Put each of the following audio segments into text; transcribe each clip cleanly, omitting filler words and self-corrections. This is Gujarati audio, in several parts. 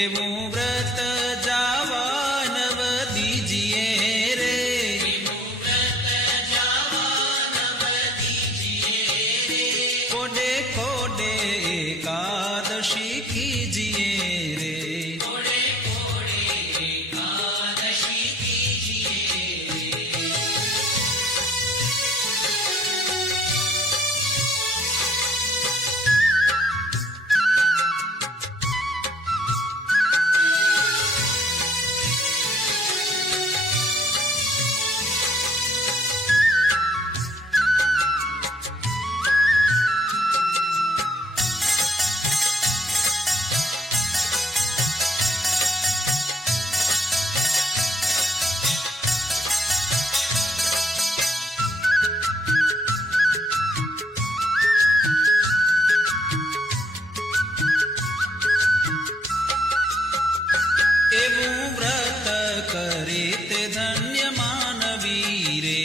એવું વ્રત જાવા નવ દીજીએ રે, કોડે કોડે એકાદશી કીજીએ રે, એવું વ્રત કરે તે ધન્ય માનવી રે,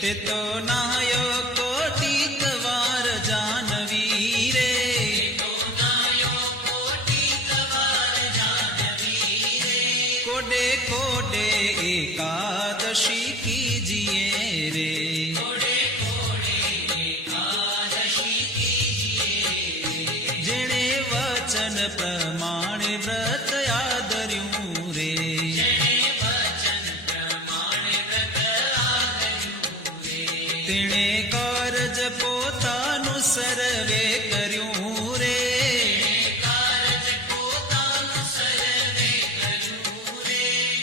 તે તો નાયો કોટિક વાર જાનવી રે, કોડે કોડે એકાદશી કીજીએ રે, જેણે વચન પ્રમાણે વ્રત આદર્યું રે, તેણે કારજ પોતાનું સર્વે કર્યું રે,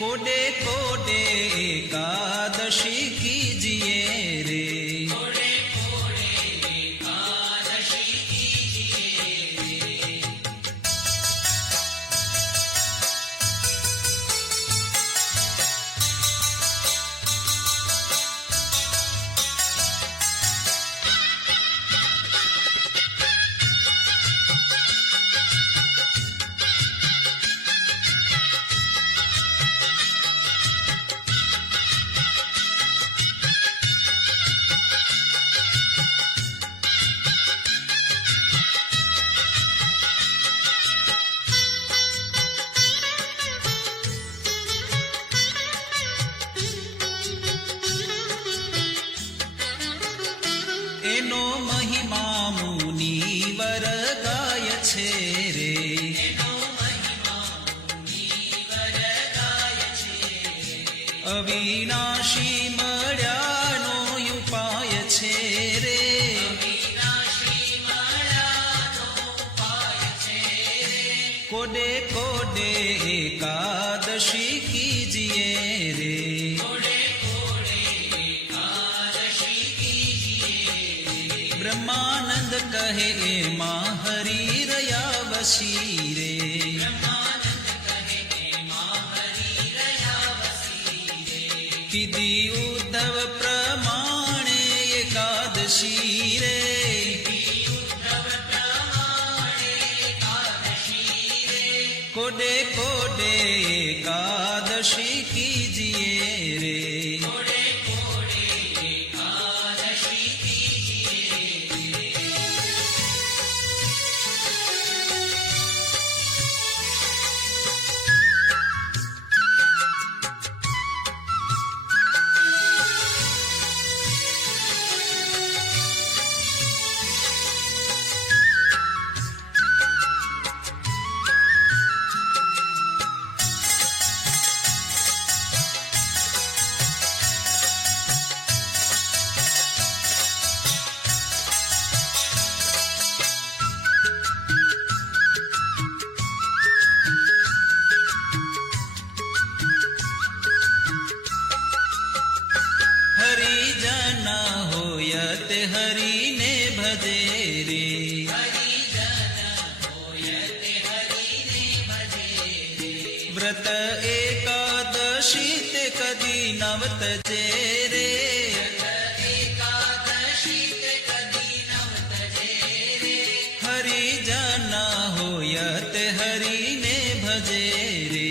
કોડે કોડે એકાદશી કીજીએ રે, એનો મહિમા મુનિવર ગાય છે રે, અવિનાશી મળ્યાનો ઉપાય છે રે, કોડે કોડે એકાદશી કીજીએ રે, બ્રહ્માનંદ કહે એમાં હરી રહ્યા વસી રે, કીધી ઉદ્ધવ પ્રમાણે એકાદશી રે, કોડે કોડે એકાદશી કીજીએ રે, હરિજન હોય તે હરિને ભજે રે, વ્રત એકાદશી તે કદી નવતજે રે, હરિજન હોય તે હરિને ભજે રે,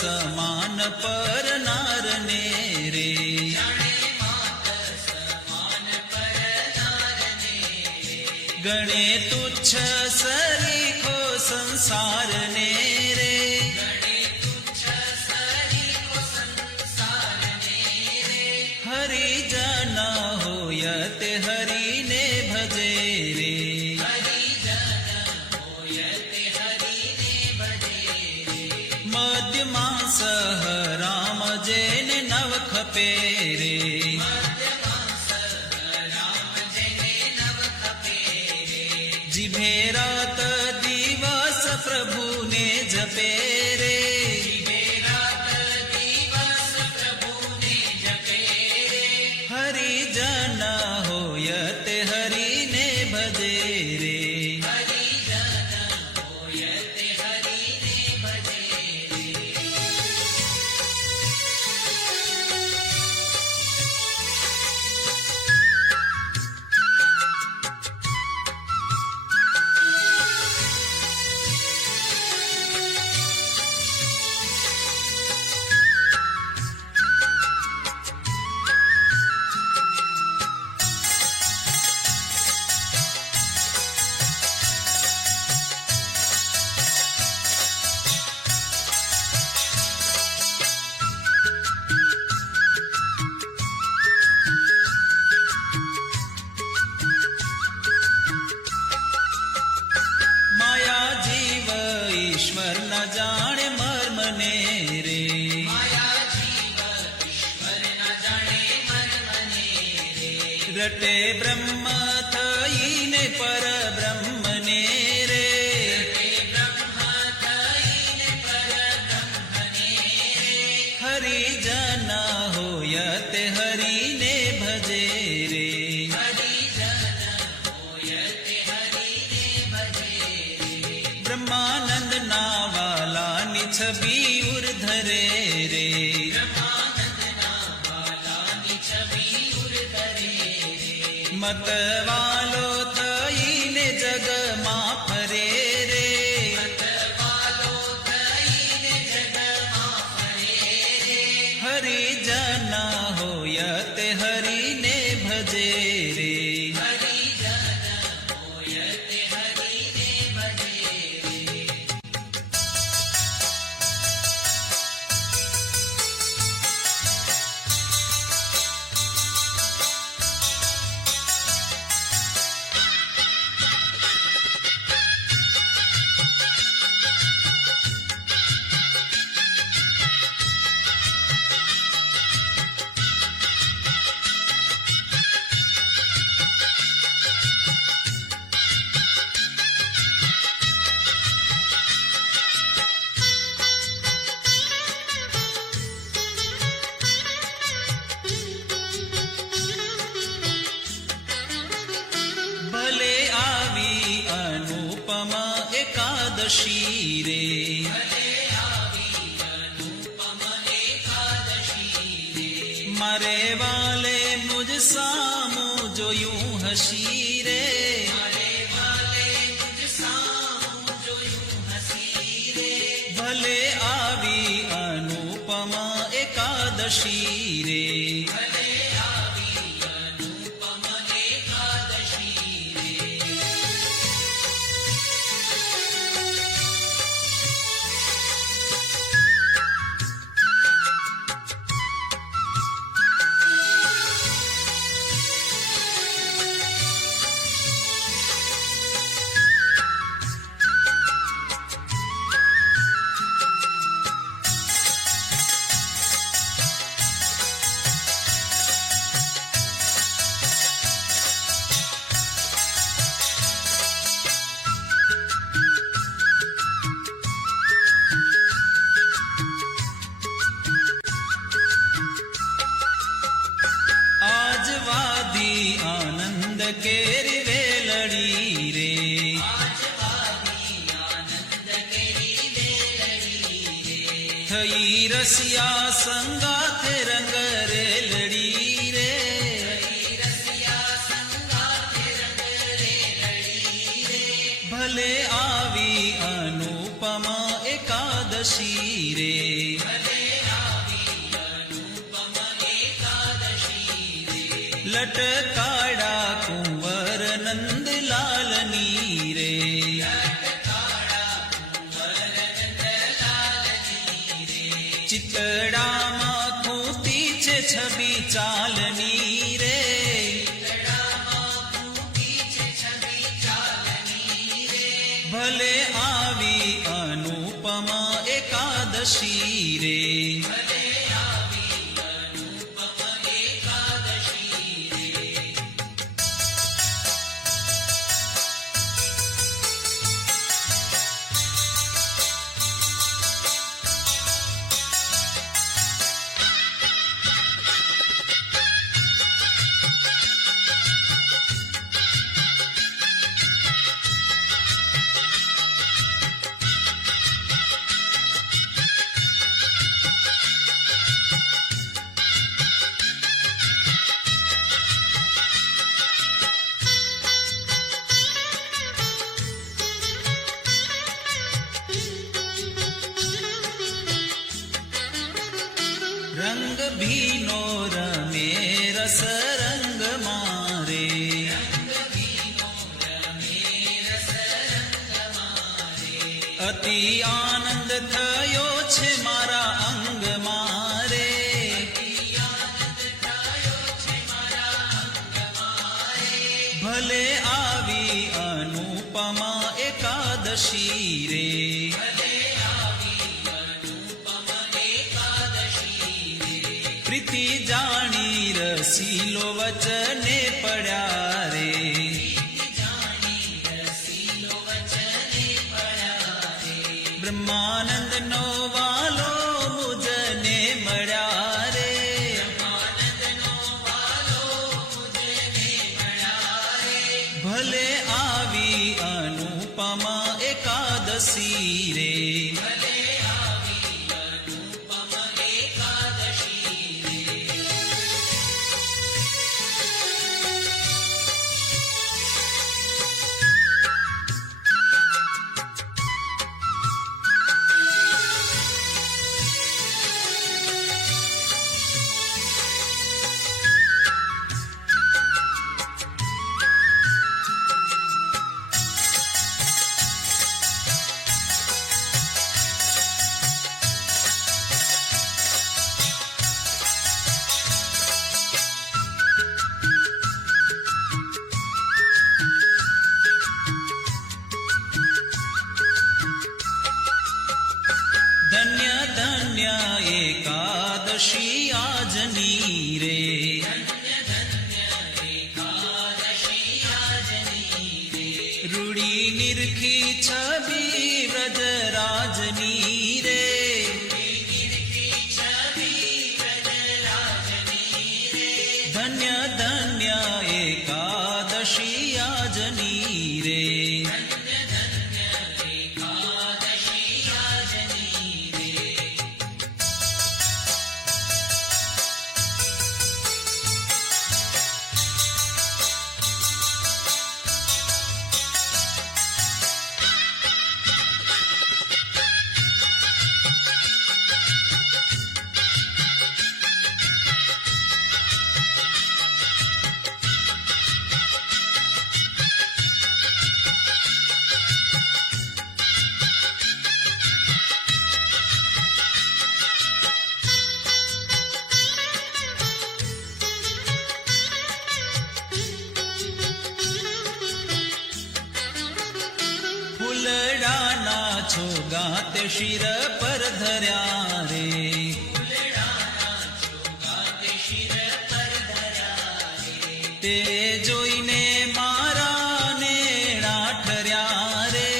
સમાન પર નારને રે. ગણે તુચ્છ સરીખો સંસારને રે. હરિજન હોય તે હરિને ભજે રે. મધ્યમાં સહ રામ જેને નવ ખપે રે. જીભે રાત દિવસ પ્રભુને જપે રે. હરિજન હોય તે હરિને ભજે રે. માયા જીવ ઈશ્વર ન જાણે મર્મને રે. રટે બ્રહ્મ થઈને પર બ્રહ્મને રે. હરિજન હોય તે હરિને ભજે રે. બ્રહ્માનંદ ના વાલાની છબી ઉર્ધરે રે. મતવાલો થઈને જગમાં ફરે રે. હરિજન હોય તે હરિને ભજે રે. ભલે આવી અનુપમ એકાદશી રે. મારે વાલે મુજ સામું જોયું હસી રે. ભલે આવી અનુપમ એકાદશી રે. કેરી વેલડી રે. થઈ રસિયા સંગાથે રંગ રેલડી રે. ભલે આવી અનુપમા એકાદશી રે. લટકાડા કુંવર નંદલાલની રે. ચિતડામાં ખૂતી છે છબી ચાલની રે. ભલે આવી અનુપમા એકાદશી રે. રંગ ભીનો રમે રસ રંગ મારે. અતિ આનંદ થયો છે મારા અંગ મારે. ભલે આવી અનુપમા એકાદશી રે. પ્રીતિ જાણી રસીલો વચને પડ્યા રે. બ્રહ્માનંદ નો વાલો મુજને મળ્યા રે. ભલે આવી અનુપમા એકાદશી રે. ધન્ય ધન્ય એકાદશી આજની રે. રૂડી નિરખી છબી વ્રજરાજની રે. ધન્ય ધન્ય એકાદશી આજની રે. ફૂલડાના છોગાત શિર પર ધર્યા રે. તે જોઈને મારા નેણા ઠર્યા રે.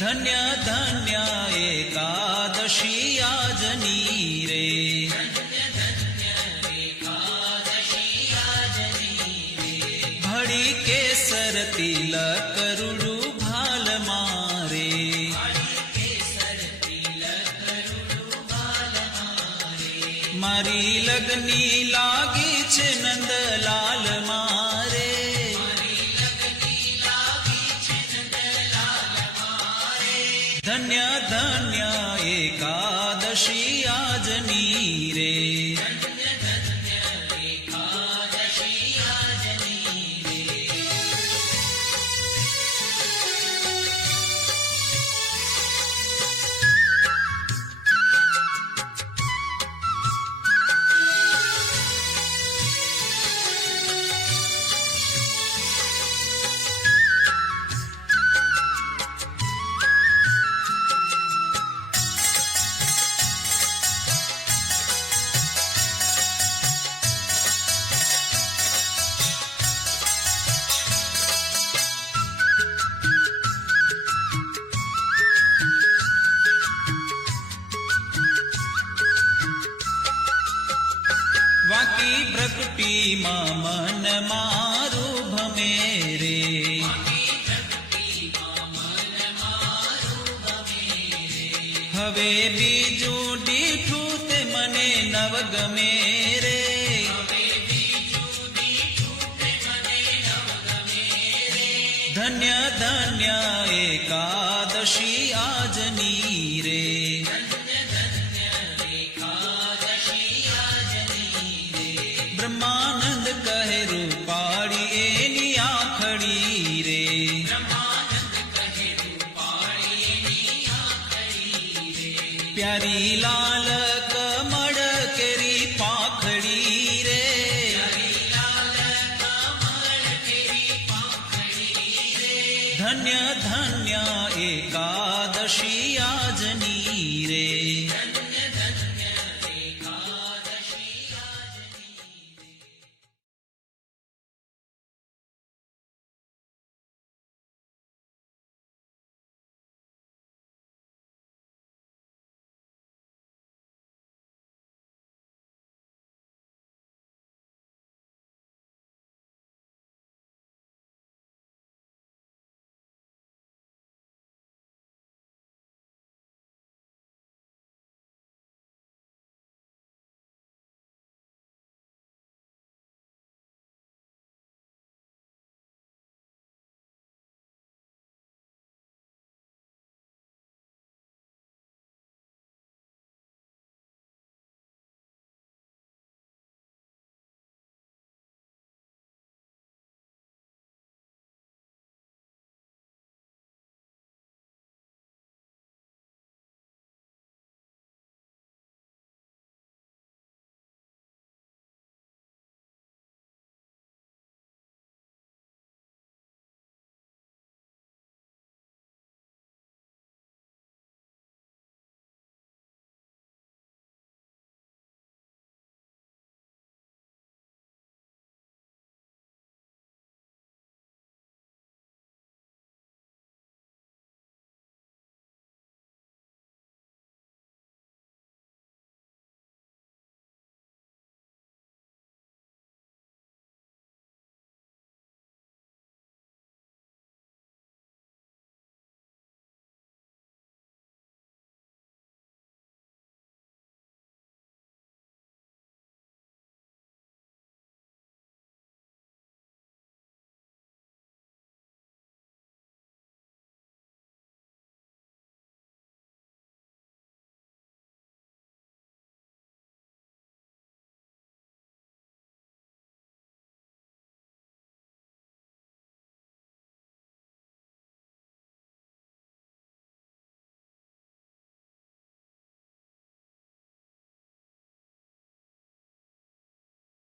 ધન્ય ધન્ય એકાદશી આજની રે. ભળી કેસર તિલક રૂડું ભાલ મારે. મારી લગની લાગી છે નંદલાલ મારે. ધન્ય ધન્ય એકાદશી આજની રે. વાકી પ્રગટીમાં મન મારું ભમે રે. હવે બીજું દીઠું તે મને નવ ગમે રે. ધન્ય ધન્ય એકાદશી આજની રે. બ્રહ્માનંદ કહે રૂપાળી એની આખડી રે. પ્યારી લાલ કમળ કેરી પાંખડી રે. ધન્ય ધન્ય એકાદશી આજની